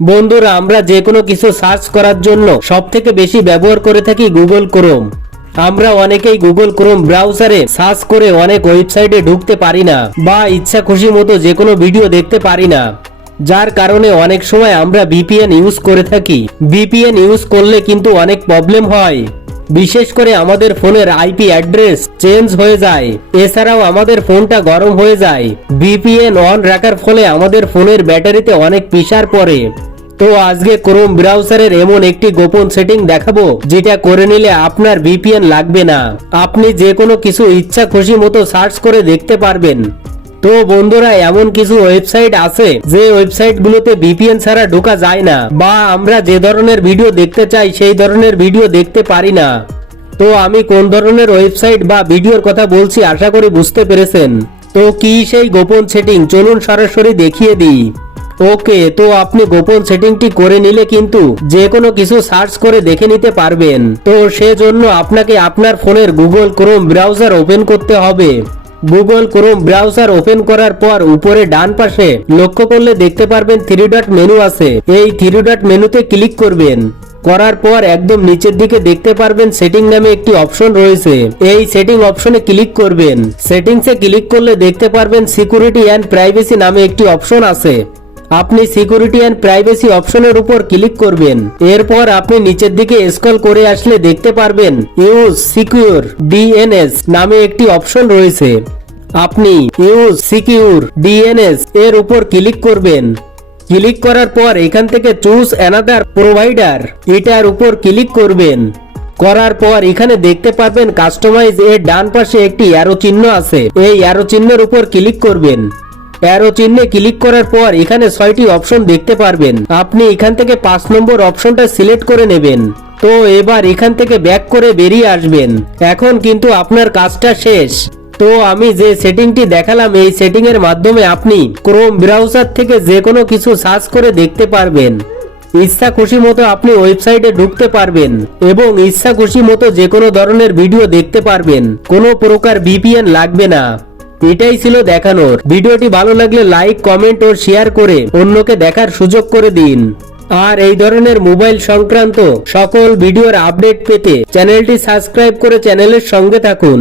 বন্ধুরা, আমরা যে কোনো কিছু সার্চ করার জন্য সবথেকে বেশি ব্যবহার করে থাকি গুগল ক্রোম। আমরা অনেকেই গুগল ক্রোম ব্রাউজারে সার্চ করে অনেক ওয়েবসাইটে ঢুকতে পারি না বা ইচ্ছা খুশি মতো যে কোনো ভিডিও দেখতে পারি না, যার কারণে অনেক সময় আমরা ভিপিএন ইউজ করে থাকি। ভিপিএন ইউজ করলে কিন্তু অনেক প্রবলেম হয়, বিশেষ করে আমাদের ফোনের আইপি অ্যাড্রেস চেঞ্জ হয়ে যায়। এছাড়াও আমাদের ফোনটা গরম হয়ে যায়। ভিপিএন অন রাখার ফলে আমাদের ফোনের ব্যাটারিতে অনেক প্রেসার পড়ে। তো আজকে ক্রোম ব্রাউজারের এমন একটি গোপন সেটিং দেখাবো যেটা করে নিলে আপনার ভিপিএন লাগবে না, আপনি যে কোনো কিছু ইচ্ছা খুশি মতো সার্চ করে দেখতে পারবেন। তো বন্ধুরা, এমন কিছু ওয়েবসাইট আছে যে ওয়েবসাইটগুলোতে ভিপিএন ছাড়া ঢোকা যায় না, বা আমরা যে ধরনের ভিডিও দেখতে চাই সেই ধরনের ভিডিও দেখতে পারি না। তো আমি কোন ধরনের ওয়েবসাইট বা ভিডিওর কথা বলছি আশা করি বুঝতে পেরেছেন। তো কি সেই গোপন সেটিং, চলুন সরাসরি দেখিয়ে দিই। ওকে, তো আপনি গোপন সেটিংটি করে নিলে কিন্তু যে কোনো কিছু সার্চ করে দেখে নিতে পারবেন। তো সেজন্য আপনাকে আপনার ফোনের গুগল ক্রোম ব্রাউজার ওপেন করতে হবে। গুগল ক্রোম ব্রাউজার ওপেন করার পর উপরে ডান পাশে লক্ষ্য করলে দেখতে পারবেন 3 ডট মেনু আছে। এই 3 ডট মেনুতে ক্লিক করবেন। করার পর একদম নিচের দিকে দেখতে পারবেন সেটিং নামে একটি অপশন রয়েছে। এই সেটিং অপশনে ক্লিক করবেন। সেটিংসে ক্লিক করলে দেখতে পারবেন সিকিউরিটি এন্ড প্রাইভেসি নামে একটি অপশন আছে। আপনি সিকিউরিটি এন্ড প্রাইভেসি অপশনের উপর ক্লিক করবেন। এরপর আপনি নিচের দিকে স্ক্রল করে আসলে দেখতে পারবেন ইউজ সিকিউর ডিএনএস নামে একটি অপশন রয়েছে। আপনি ইউজ সিকিউর ডিএনএস এর উপর ক্লিক করবেন। ক্লিক করার পর এখান থেকে চুজ অ্যানাদার প্রোভাইডার এটার উপর ক্লিক করবেন। করার পর এখানে দেখতে পারবেন কাস্টমাইজ এর ডান পাশে একটি অ্যারো চিহ্ন আছে। এই অ্যারো চিহ্নের উপর ক্লিক করবেন। অ্যারো চিহ্নে ক্লিক করার পর এখানে 6টি অপশন দেখতে পারবেন। আপনি এখান থেকে 5 নম্বর অপশনটা সিলেক্ট করে নেবেন। তো এবার এখান থেকে ব্যাক করে বেরিয়ে আসবেন। এখন কিন্তু আপনার কাজটা শেষ। তো আমি যে সেটিংটি দেখালাম, এই সেটিং এর মাধ্যমে আপনি ক্রোম ব্রাউজার থেকে যে কোনো কিছু সার্চ করে দেখতে পারবেন। ইচ্ছা খুশি মতো আপনি ওয়েবসাইটে ঢুকতে পারবেন এবং ইচ্ছা খুশি মতো যে কোনো ধরনের ভিডিও দেখতে পারবেন। কোনো প্রকার ভিপিএন লাগবে না। এটাই ছিল দেখানোর। ভিডিওটি ভালো লাগলে লাইক, কমেন্ট ও শেয়ার করে অন্যকে দেখার সুযোগ করে দিন। আর এই ধরনের মোবাইল সংক্রান্ত সকল ভিডিওর আপডেট পেতে চ্যানেলটি সাবস্ক্রাইব করে চ্যানেলের সঙ্গে থাকুন।